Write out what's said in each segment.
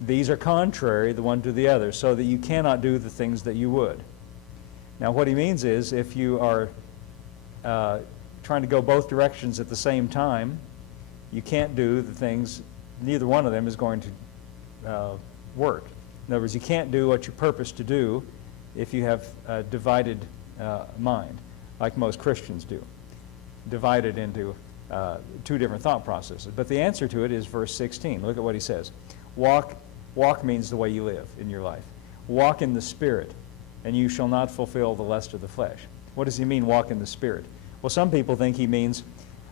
These are contrary the one to the other, so that you cannot do the things that you would. Now what he means is, if you are trying to go both directions at the same time, you can't do the things, neither one of them is going to work. In other words, you can't do what you purpose to do if you have a divided mind, like most Christians do, divided into two different thought processes. But the answer to it is verse 16. Look at what he says. Walk means the way you live in your life. Walk in the Spirit, and you shall not fulfill the lust of the flesh. What does he mean, walk in the Spirit? Well, some people think he means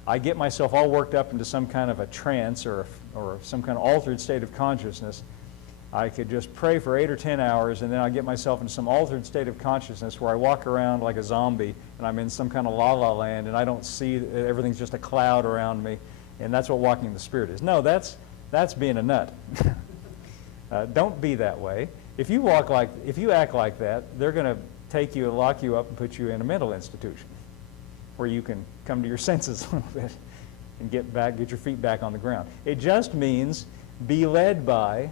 I get myself all worked up into some kind of a trance or some kind of altered state of consciousness. I could just pray for 8 or 10 hours, and then I get myself in some altered state of consciousness where I walk around like a zombie, and I'm in some kind of la-la land, and I don't see, everything's just a cloud around me, and that's what walking in the Spirit is. No, that's being a nut. Don't be that way. If you act like that, they're going to take you and lock you up and put you in a mental institution where you can come to your senses a little bit and get your feet back on the ground. It just means be led by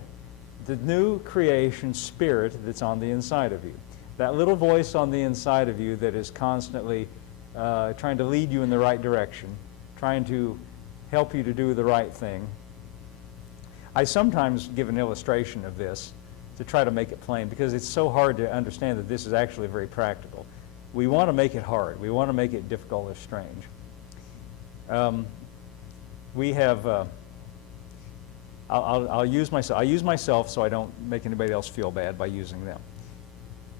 the new creation spirit that's on the inside of you. That little voice on the inside of you that is constantly trying to lead you in the right direction, trying to help you to do the right thing. I sometimes give an illustration of this to try to make it plain, because it's so hard to understand that this is actually very practical. We want to make it hard. We want to make it difficult or strange. We have, I'll use myself. I use myself so I don't make anybody else feel bad by using them.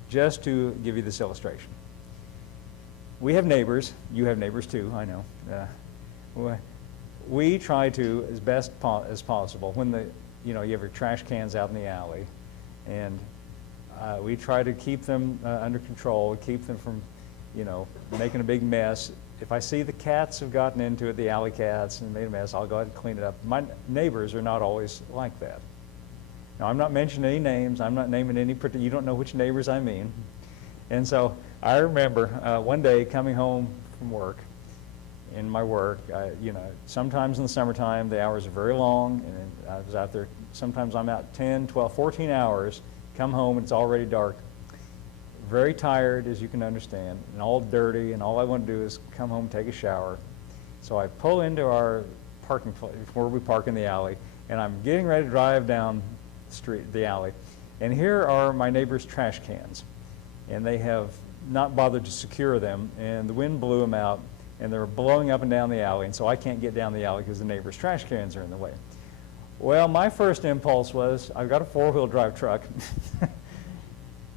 Just to give you this illustration. We have neighbors. You have neighbors too, I know. We try to, as best as possible, when you have your trash cans out in the alley, and we try to keep them under control, keep them from, making a big mess. If I see the cats have gotten into it, the alley cats, and made a mess, I'll go ahead and clean it up. My neighbors are not always like that. Now, I'm not mentioning any names. I'm not naming any, you don't know which neighbors I mean. And so I remember one day coming home from work, in my work, sometimes in the summertime, the hours are very long, and I was out there, sometimes I'm out 10, 12, 14 hours, come home, and it's already dark. Very tired, as you can understand, and all dirty, and all I want to do is come home and take a shower. So I pull into our parking place, where we park in the alley, and I'm getting ready to drive down the alley, and here are my neighbor's trash cans, and they have not bothered to secure them, and the wind blew them out, and they're blowing up and down the alley, and so I can't get down the alley because the neighbor's trash cans are in the way. Well, my first impulse was, I've got a four-wheel drive truck.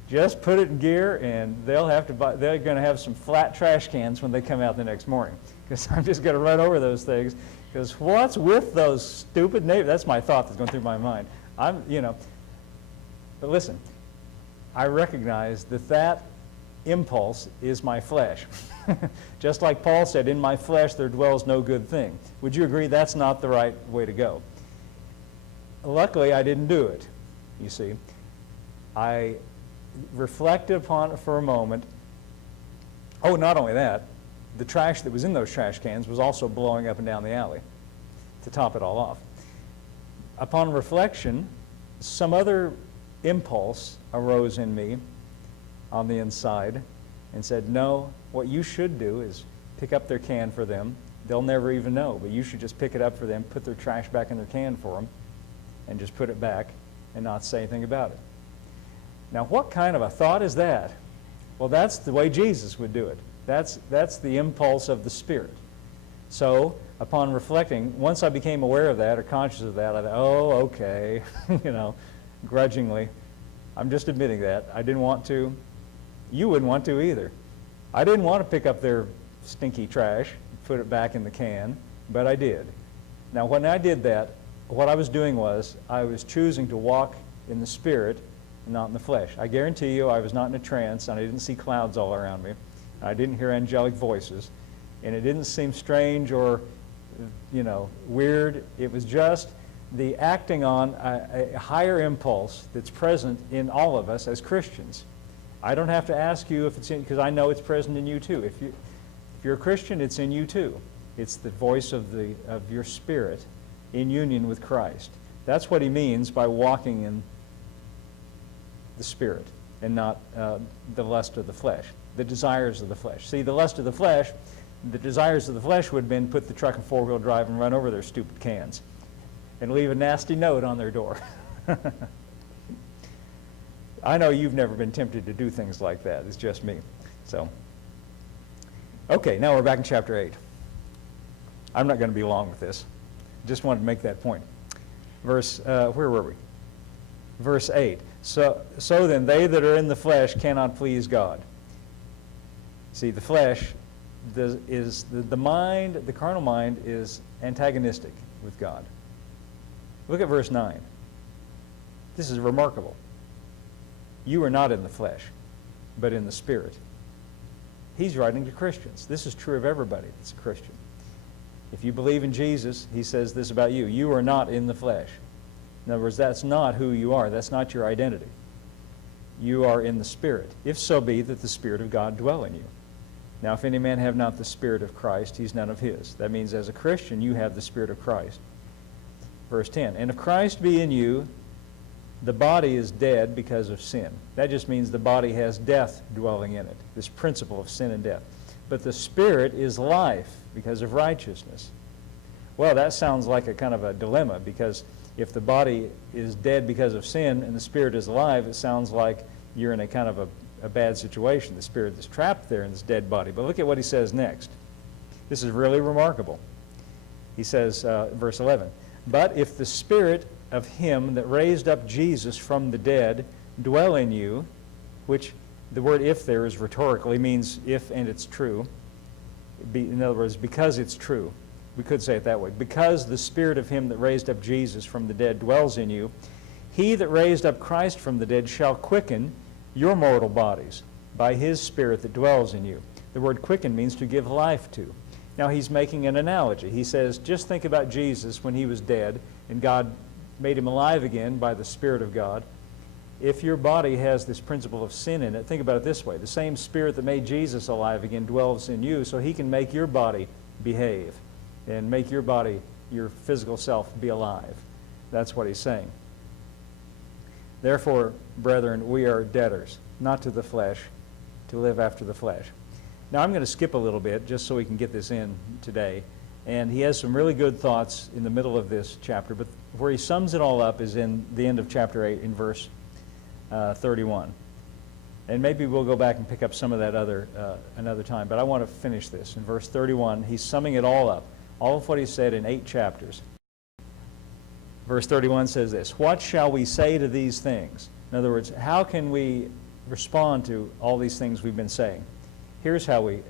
Just put it in gear, and they're going to have some flat trash cans when they come out the next morning, because I'm just going to run over those things, because what's with those stupid neighbors? That's my thought that's going through my mind. But listen, I recognize that impulse is my flesh. Just like Paul said, in my flesh there dwells no good thing. Would you agree that's not the right way to go? Luckily, I didn't do it, you see. I reflected upon it for a moment. Oh, not only that, the trash that was in those trash cans was also blowing up and down the alley to top it all off. Upon reflection, some other impulse arose in me on the inside and said, no, what you should do is pick up their can for them. They'll never even know, but you should just pick it up for them, put their trash back in their can for them, and just put it back and not say anything about it. Now, what kind of a thought is that? Well, that's the way Jesus would do it. That's the impulse of the Spirit. So, upon reflecting, once I became aware of that or conscious of that, I thought, oh, okay, grudgingly. I'm just admitting that. I didn't want to. You wouldn't want to either. I didn't want to pick up their stinky trash, put it back in the can, but I did. Now, when I did that, what I was doing was I was choosing to walk in the Spirit and not in the flesh. I guarantee you I was not in a trance, and I didn't see clouds all around me. I didn't hear angelic voices, and it didn't seem strange or, weird. It was just the acting on a higher impulse that's present in all of us as Christians. I don't have to ask you if it's in, because I know it's present in you too. If you're a Christian, it's in you too. It's the voice of your spirit in union with Christ That's what he means by walking in the Spirit and not the lust of the flesh, the desires of the flesh. See, the lust of the flesh, the desires of the flesh would have been put the truck in four-wheel drive and run over their stupid cans and leave a nasty note on their door. I know you've never been tempted to do things like that. It's just me. So, okay, now we're back in chapter 8. I'm not going to be long with this. Just wanted to make that point. Where were we? Verse 8. So then, they that are in the flesh cannot please God. See, the flesh is the mind, the carnal mind is antagonistic with God. Look at verse 9. This is remarkable. You are not in the flesh, but in the Spirit. He's writing to Christians. This is true of everybody that's a Christian. If you believe in Jesus, he says this about you. You are not in the flesh. In other words, that's not who you are. That's not your identity. You are in the Spirit, if so be that the Spirit of God dwell in you. Now, if any man have not the Spirit of Christ, he's none of his. That means as a Christian, you have the Spirit of Christ. Verse 10, and if Christ be in you, the body is dead because of sin. That just means the body has death dwelling in it, this principle of sin and death. But the Spirit is life because of righteousness. Well, that sounds like a kind of a dilemma, because if the body is dead because of sin and the Spirit is alive, it sounds like you're in a kind of a bad situation. The Spirit is trapped there in this dead body. But look at what he says next. This is really remarkable. He says, verse 11, but if the Spirit of him that raised up Jesus from the dead dwell in you, which the word if there is rhetorical. It means if and it's true. In other words, because it's true. We could say it that way. Because the Spirit of him that raised up Jesus from the dead dwells in you, he that raised up Christ from the dead shall quicken your mortal bodies by his Spirit that dwells in you. The word quicken means to give life to. Now he's making an analogy. He says, just think about Jesus when he was dead and God made him alive again by the Spirit of God. If your body has this principle of sin in it, think about it this way. The same Spirit that made Jesus alive again dwells in you, so he can make your body behave and make your body, your physical self, be alive. That's what he's saying. Therefore, brethren, we are debtors, not to the flesh, to live after the flesh. Now I'm going to skip a little bit just so we can get this in today. And he has some really good thoughts in the middle of this chapter, but where he sums it all up is in the end of chapter 8 in verse 31. And maybe we'll go back and pick up some of that another time, but I want to finish this. In verse 31, he's summing it all up, all of what he said in 8 chapters. Verse 31 says this, what shall we say to these things? In other words, how can we respond to all these things we've been saying? Here's how we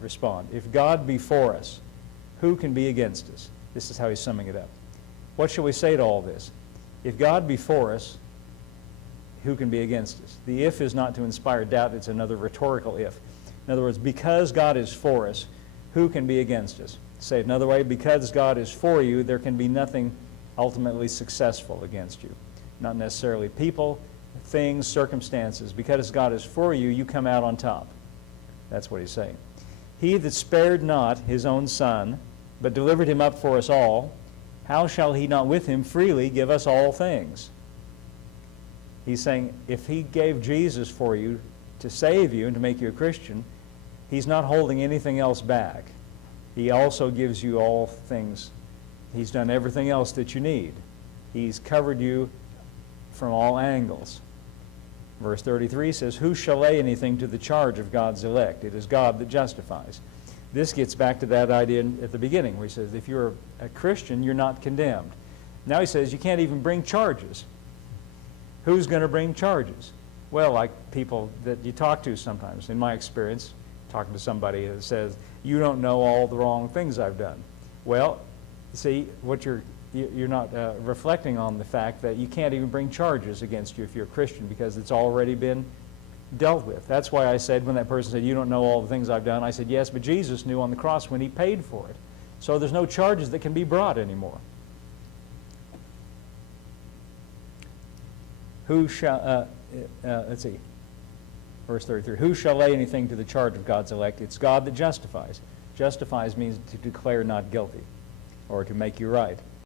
respond. If God be for us, who can be against us? This is how he's summing it up. What shall we say to all this? If God be for us, who can be against us? The if is not to inspire doubt. It's another rhetorical if. In other words, because God is for us, who can be against us? Say it another way, because God is for you, there can be nothing ultimately successful against you. Not necessarily people, things, circumstances. Because God is for you, you come out on top. That's what he's saying. He that spared not his own Son, but delivered him up for us all, how shall he not with him freely give us all things? He's saying, if he gave Jesus for you to save you and to make you a Christian, he's not holding anything else back. He also gives you all things. He's done everything else that you need. He's covered you from all angles. Verse 33 says, who shall lay anything to the charge of God's elect? It is God that justifies. This gets back to that idea at the beginning where he says, if you're a Christian, you're not condemned. Now he says you can't even bring charges. Who's going to bring charges? Well, like people that you talk to sometimes. In my experience, talking to somebody that says, you don't know all the wrong things I've done. Well, see, what you're not reflecting on the fact that you can't even bring charges against you if you're a Christian because it's already been dealt with. That's why I said when that person said, you don't know all the things I've done, I said, yes, but Jesus knew on the cross when he paid for it. So there's no charges that can be brought anymore. Who shall, let's see, verse 33, who shall lay anything to the charge of God's elect? It's God that justifies. Justifies means to declare not guilty or to make you right.